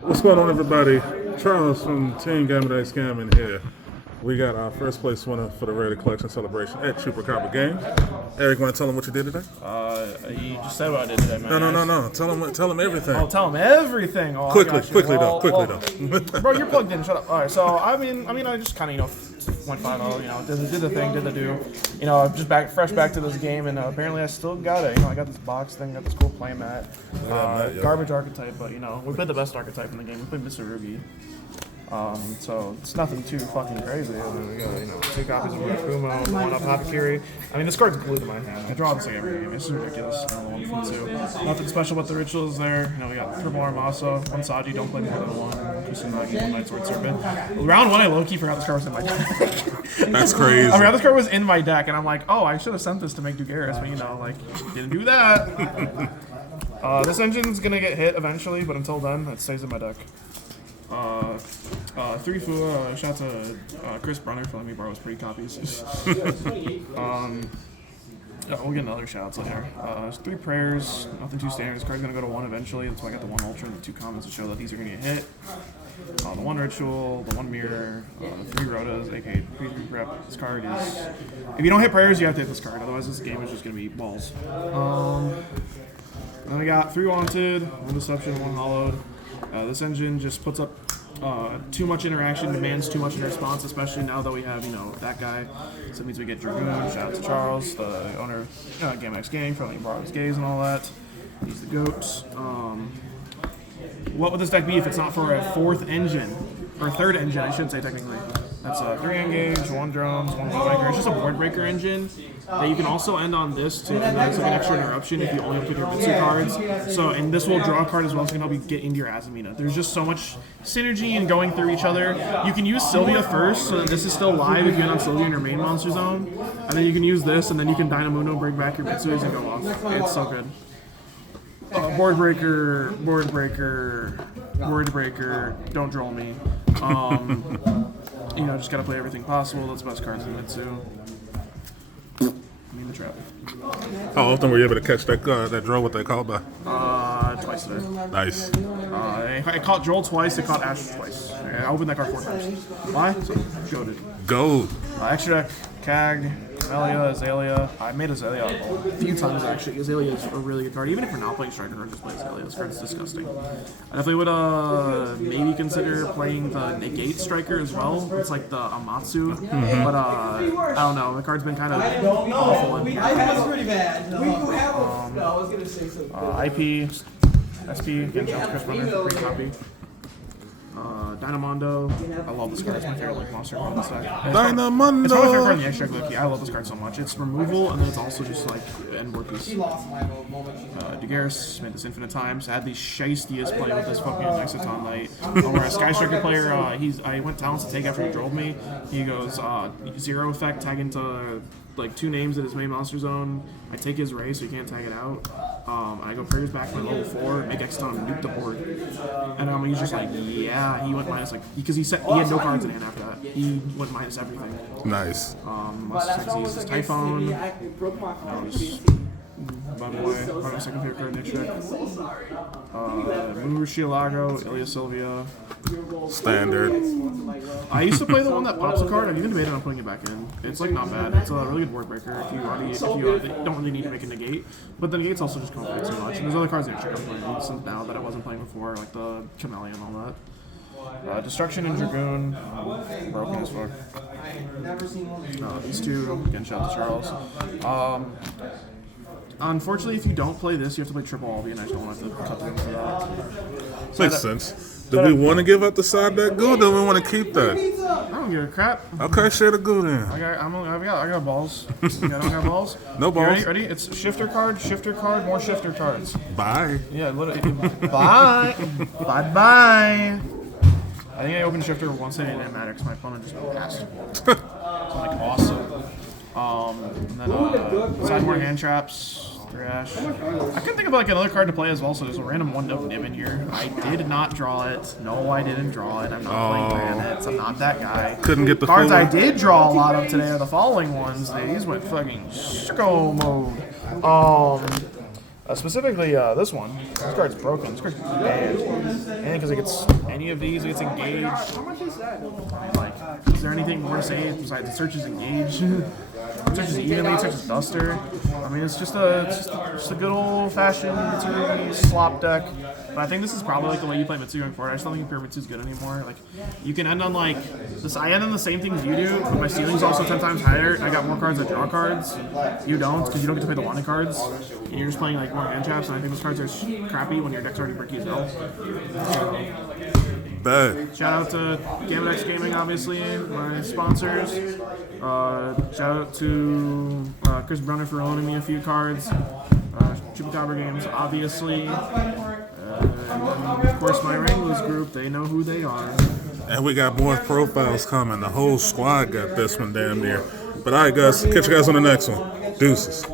What's going on, everybody? Charles from Team Gamma Day Scamming here. We got our first place winner for the Rarity Collection celebration at Chupacabra Games. Eric, want to tell them what you did today? You just said what I did today, man. No. Tell them everything. Oh, tell them everything. Oh, quickly well, though. Bro, you're plugged in. Shut up. All right, so I mean, I just kind of, went 5-0. Did the thing, did the do. Just fresh back to this game, and apparently I still got it. I got this box thing, got this cool play mat. Garbage archetype, but we played the best archetype in the game. We played Mitsurugi. So it's nothing too fucking crazy. We got 2 copies of Kuma, 1 of Hapakiri. This card's glued to my hand. I draw this like every game. It's ridiculous. Nothing special about the rituals there. We got triple Armasa, 1 Saji, don't play more than 1. Kusanagi, 1 Night Sword Serpent. Round 1, I low-key forgot this card was in my deck. That's crazy. I forgot this card was in my deck, and I'm like, oh, I should have sent this to make Dugaris, but didn't do that. This engine's gonna get hit eventually, but until then, it stays in my deck. 3 Fua, shout out to Chris Brunner for letting me borrow his pretty copies. We'll get another shout outs later. 3 prayers, nothing too standard. This card's gonna go to 1 eventually. That's why I got the 1 ultra and the 2 comments to show that these are gonna get hit. The 1 ritual, the 1 mirror, the 3 rotas, aka pre-3 prep. This card is. If you don't hit prayers, you have to hit this card. Otherwise, this game is just gonna be balls. Then we got 3 wanted, 1 deception, 1 hollowed. This engine just puts up too much interaction, demands too much in response, especially now that we have, that guy. So it means we get Dragoon, shout out to Charles, the owner of GameX Game, for letting me borrow his gaze and all that. He's the GOAT. What would this deck be if it's not for a 4th engine? Or a 3rd engine, I should say, technically. That's 3 engage, 1 drones, 1 breaker. It's just a board breaker engine that you can also end on this too. And that's like an extra interruption if you only look at your Mitsu cards. So, and this will draw a card as well, so you can help you get into your Azamina. There's just so much synergy in going through each other. You can use Sylvia first, so that this is still live if you end on Sylvia in your main monster zone. And then you can use this, and then you can Dynamuno, break back your Mitsu's, and go off. It's so good. Board breaker, don't draw me. Just gotta play everything possible. That's the best cards in Mitsu. The trap. How often were you able to catch that draw? What they called by? Twice today. Nice. I caught Droll twice. I caught Ash twice. I opened that card 4 times. Why? So goated. Gold. Extra deck, Cag, Amelia, Azalea. I made Azalea a few times actually. Azalea is a really good card. Even if we're not playing Striker, or just play Azalea. This card's disgusting. I definitely would maybe consider playing the Negate Striker as well. It's like the Amatsu. But I don't know. The card's been kind of awful. I have it pretty bad. No, I was gonna say something. IP, SP, again, shout out to Chris Brunner, free copy. Dynamondo. I love this card. It's my favorite like monster card in this deck. Dynamondo! It's my favorite card in the extra Loki. I love this card so much. It's removal, and then it's also just like end board piece. Dugaris made this infinite times. I had the shiestiest play with this fucking Exoton Knight. Where a Sky Striker player, I went talents to take after he drove me. He goes, 0 effect, tag into like 2 names in his main monster zone. I take his Ray, so he can't tag it out. I go prayers back to my level 4, make Exoton nuke the board. And he's just like, yeah, he went minus because he had no cards in hand after that. He went minus everything. Nice. His Typhon. By the way, part of my second favorite card in the extra deck. Murcielago, Ilya Sylvia. Standard. I used to play the one that pops a card. I've even debated on putting it back in. It's like not bad. It's a really good board breaker if you don't really need to make a negate. But the negate's also just complicated too much. And there's other cards in the extra deck I'm playing since now that I wasn't playing before, like the Chameleon and all that. Destruction and Dragoon, broken as fuck. These 2, again, shout out to Charles. Unfortunately, if you don't play this, you have to play triple Albi, and I just don't want to cut the room for that. Makes sense. Do we want to give up the side that good, or do we want to keep that? I don't give a crap. Okay, share the good then. I got balls. I don't got balls. No balls. Ready? It's shifter card, more shifter cards. Bye. Yeah, literally. Bye. Bye. I think I opened shifter once and it didn't matter because my opponent just passed. So I'm like, awesome. And then side more hand traps, Thrash. I couldn't think of like another card to play as well, so there's a random 1-up Nib in here. I did not draw it. No, I didn't draw it. I'm not playing planets. I'm not that guy. Couldn't get the cards I did draw a lot of today are the following ones. These went fucking sicko mode. Specifically, this one. This card's broken. This card's bad. And because it gets any of these, it gets engaged. How much is that? Like, is there anything more to say besides the search is engaged? Searches evenly, searches duster. I mean, it's just a good old fashioned Mitsurugi slop deck. But I think this is probably like the way you play Mitsu going forward. I just don't think Pure Mitsu's good anymore. Like, you can end on like this. I end on the same things you do, but my ceiling's also 10 times higher. I got more cards that draw cards. You don't, because you don't get to play the wanted cards. And you're just playing like more hand traps, and I think those cards are crappy when your deck's already bricky as hell. Bad. Shout out to Gamma X Gaming, obviously, my sponsors. Shout out to Chris Brunner for loaning me a few cards. Chupacabra Games, obviously. And of course, my Wranglers group, they know who they are. And we got more profiles coming. The whole squad got this one damn near. But all right, guys, catch you guys on the next one. Deuces.